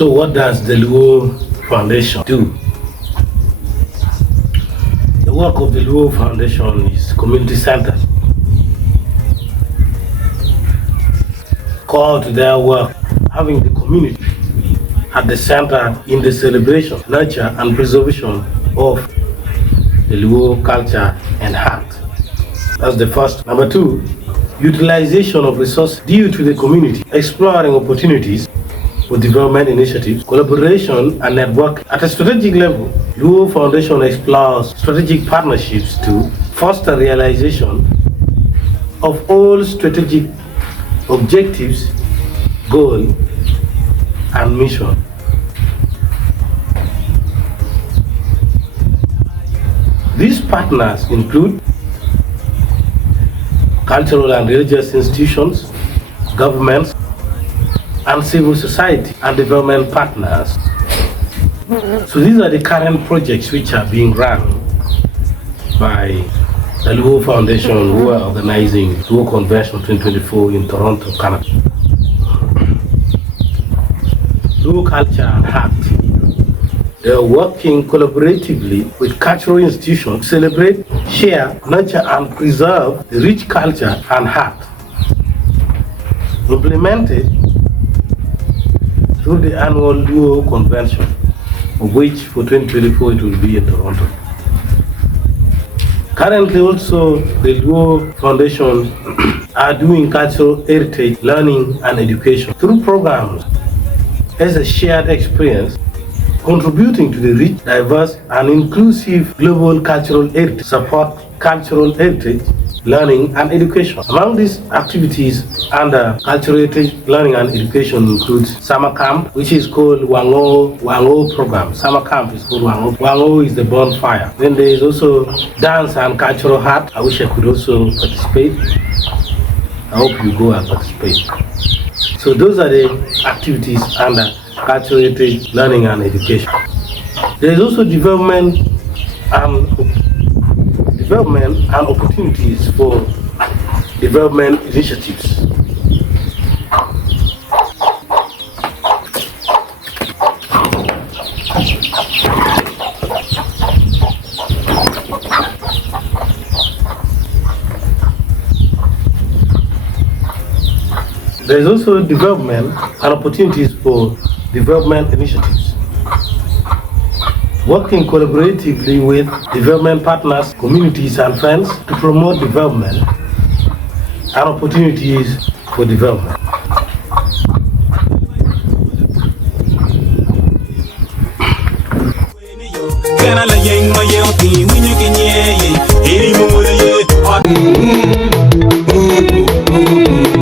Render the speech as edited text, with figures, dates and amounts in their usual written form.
So what does the Luo Foundation do? The work of the Luo Foundation is community centered. Core to their work, having the community at the center in the celebration, nurture and preservation of the Luo culture and art. That's the first. Number two, utilization of resources due to the community, exploring opportunities for development initiatives, collaboration and network. At a strategic level, Luo Foundation explores strategic partnerships to foster realization of all strategic objectives, goals, and mission. These partners include cultural and religious institutions, governments, and civil society and development partners. So these are the current projects which are being run by the Luo Foundation, who are organizing Luo Convention 2024 in Toronto, Canada. Luo culture and art. They are working collaboratively with cultural institutions to celebrate, share, nurture, and preserve the rich culture and art implemented through the annual Luo Convention, of which for 2024 it will be in Toronto. Currently also, the Luo Foundation are doing cultural heritage learning and education through programs as a shared experience, contributing to the rich, diverse, and inclusive global cultural heritage, support cultural heritage, learning and education. Among these activities under cultural heritage, learning and education includes summer camp, which is called Wango program. Summer camp is called Wango. Wango is the bonfire. Then there is also dance and cultural art. I wish I could also participate. I hope you go and participate. So those are the activities under cultural heritage, learning and education. There is also development and opportunities for development initiatives. There is also development and opportunities for development initiatives. Working collaboratively with development partners, communities and friends to promote development and opportunities for development. Can I